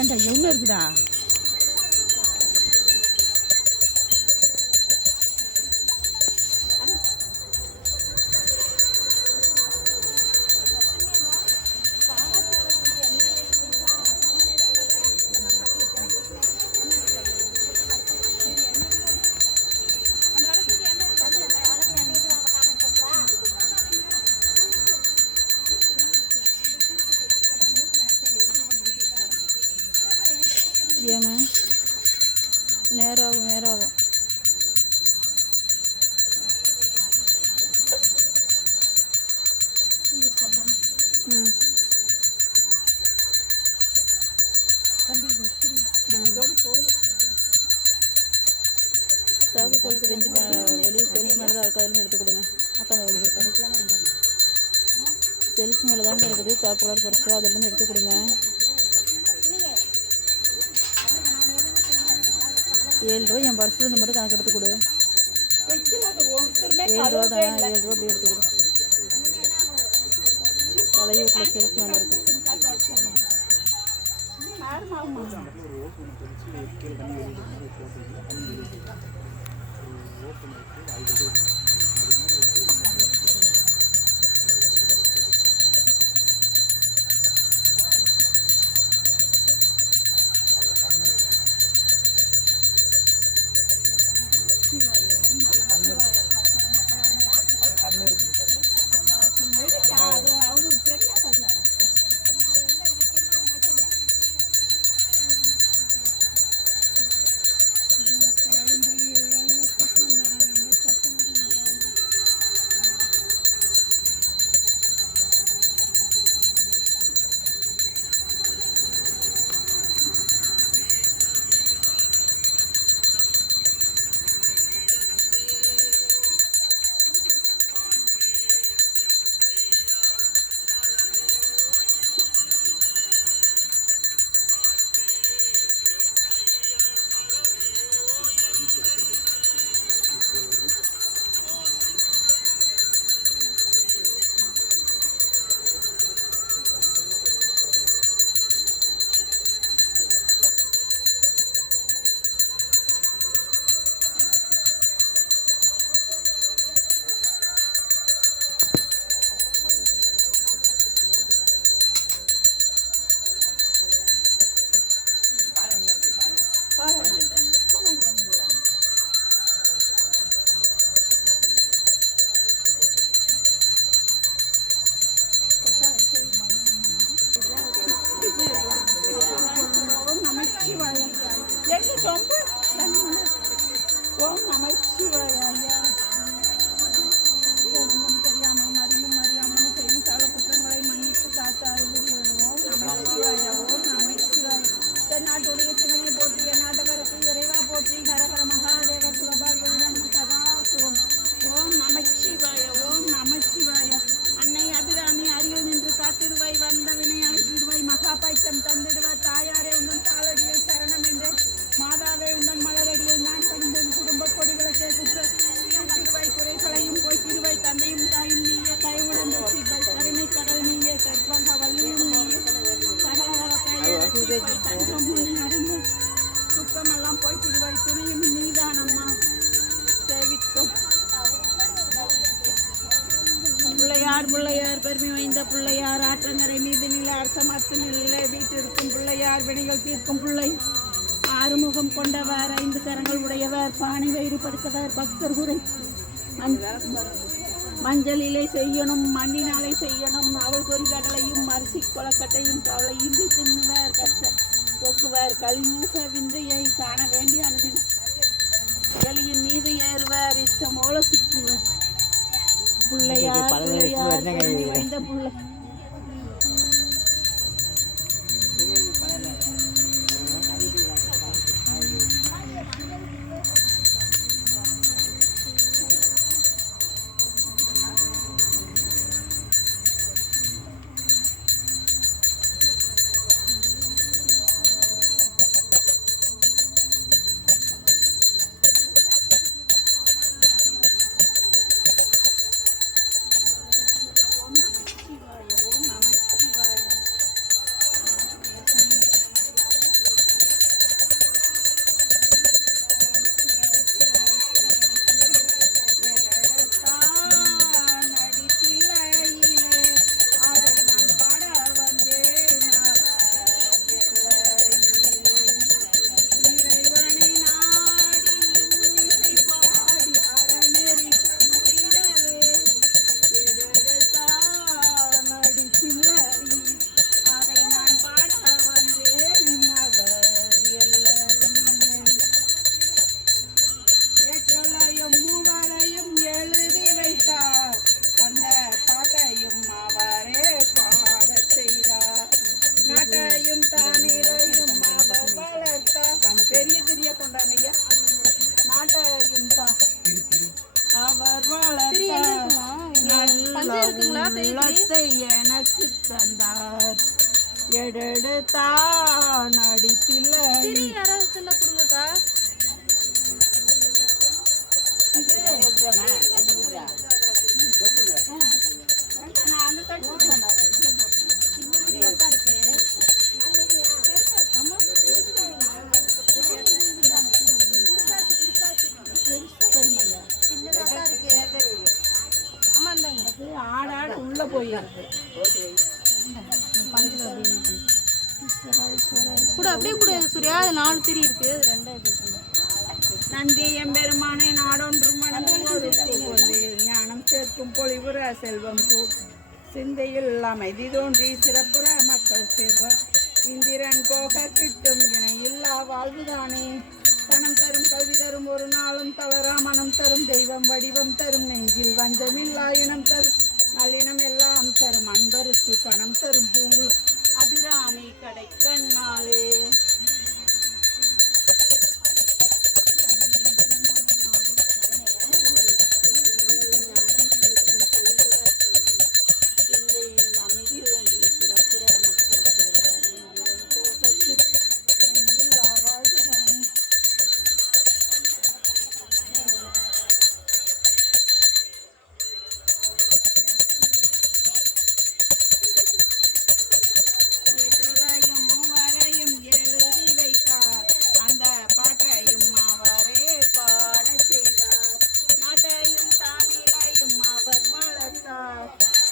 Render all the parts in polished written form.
ஏன்டா எவ்வளோ இருக்குதா? ஏங்க நேரம் ஆகும். சாகு கொலுசு பெஞ்சு வெளியே செல்ஃப் மேலே தான் இருக்காதுன்னு எடுத்து கொடுங்க. அப்போ அந்த செல்ஃப் மேலே தாங்க இருக்குது. சாப்பு கலர் பறிச்சு அதிலேருந்து எடுத்து கொடுங்க. 7 ரூபா என் பர்ஸில் இருந்து மட்டும் கணக்கு எடுத்து கொடு. 7 ரூபா தானே, 7 ரூபா அப்படி எடுத்து கொடு. பழைய வீட்டில் செல்ஃப் மேலே இருக்கு. பிள்ளையார் பிள்ளையார் பெருமை வாய்ந்த பிள்ளையார் ஆற்றங்கரை மீது நில அரசமத்து நில வீட்டிற்கும் பிள்ளையார் வினைகள் தீர்க்கும் பிள்ளை ஆறுமுகம் கொண்டவர் 5 கரங்கள் உடையவர் பானை வயிறு படுத்தவர் பக்தர் குறை மஞ்சளிலே செய்யணும் மண்ணினாலே செய்யணும் அவள் பொறிகடலையும் அரிசி கொலக்கட்டையும் கவலையும் தின்னுவர் கட்ட போக்குவர் கலிமுக விந்தையை காண வேண்டிய அனுதினம் எலியின் மீது ஏறுவர் இஷ்டம் போல சுற்றுவர் பிள்ளையார் பிள்ளையார் வாய்ந்த பிள்ளை எனக்கு தந்தார் எடுத்தான் அடிப்பில்லை ஆடாட உள்ள போயிருக்கு கூட அப்படியே கூட சூர்யா 4 திரி இருக்கு அது 2 நன்றி எம்பெருமானை நாடொன்றும் ஞானம் சேர்க்கும் பொலிவுற செல்வம் சிந்தையில் அமைதி தோன்றி சிறப்புற மக்கள் சேர்வார் இந்திரன் போக கிட்டும் இணையில்லா வாழ்வுதானே பணம் தரும் கல்வி தரும் ஒரு நாளும் தவறா மனம் தரும் தெய்வம் வடிவம் தரும் நெஞ்சில் வஞ்சமில்லா இனம் தரும் நல்லினம் எல்லாம் தரும் அன்பருக்கு பணம் தரும் பூங்குள் அபிராமி கடை கண்ணாலே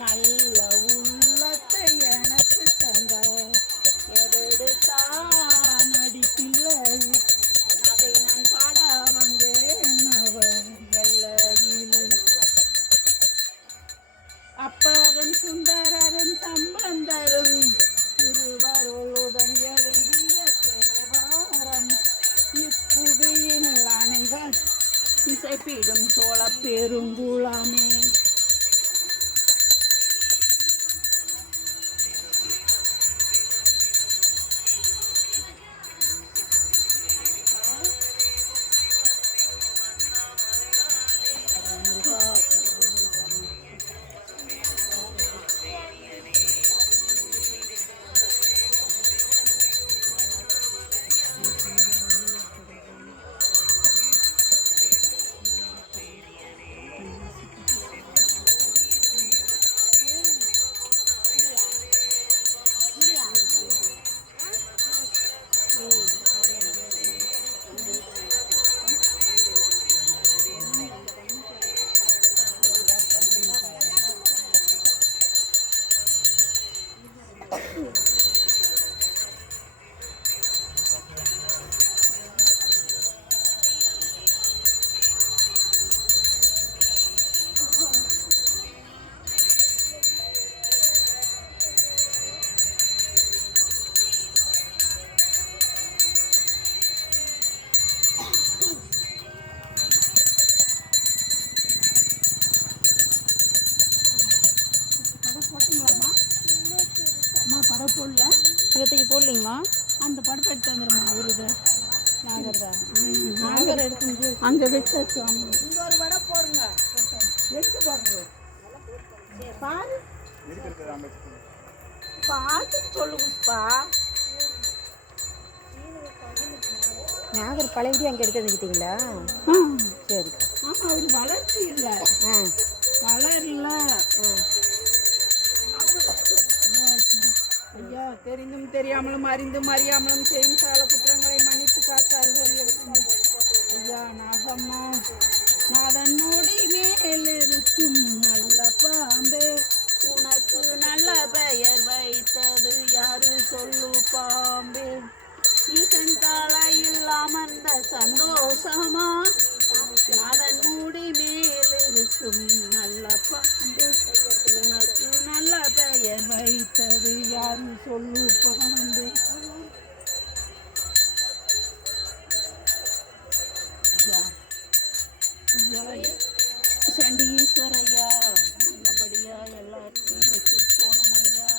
நல்ல உள்ளத்தை எனக்கு தந்தார் எடுத்தான் அடிப்பில்லை அதை நான் பாட வந்தேன் அவர் வெள்ளையில் அப்பரன் சுந்தரன் சம்பந்தரும் திருவருளுடன் எழுதிய தேவாரம் இப்புவியின் அனைவர் இசைப்பிடும் சோழ பெருங்குளாமே எடுத்துக்கலாமா? அந்த படத்தை எடுத்து வந்துடுமா அவருக்கு நாகர்தா? நாகர் எடுத்து இங்கே அங்கே வச்சாச்சு. இங்கே ஒரு வடை போடுங்க. எடுத்து போடுறது பாரு, பார்த்துட்டு சொல்லு புஷ்பா. நாகர் பழையபடி அங்கே எடுத்து வந்துக்கிட்டீங்களா? சரி. ஆமாம், அவர் வளர்ச்சி இல்லை, வளரல. ஐயா, தெரிந்தும் தெரியாமலும் அறிந்தும் அறியாமலும் செய்யும் சால குற்றங்களை மன்னித்து காத்தால் ஐயா நாகம்மா, நாதன்னோடி மேலிருக்கும் நல்ல பாம்பே, உனக்கு நல்ல பெயர் வைத்தது யாரு சொல்லு பாம்பே, ஈசன் தலையில் அமர்ந்த சந்தோஷமா, நாதன் மூடி மேலிருக்கும் நல்ல பாம்பே, உனக்கு நல்ல பெயர் வைத்தது யாரு சொல்லு பாம்பே. சண்டீஸ்வரையா, நல்லபடியா எல்லாத்தையும் வச்சு போனோம் ஐயா.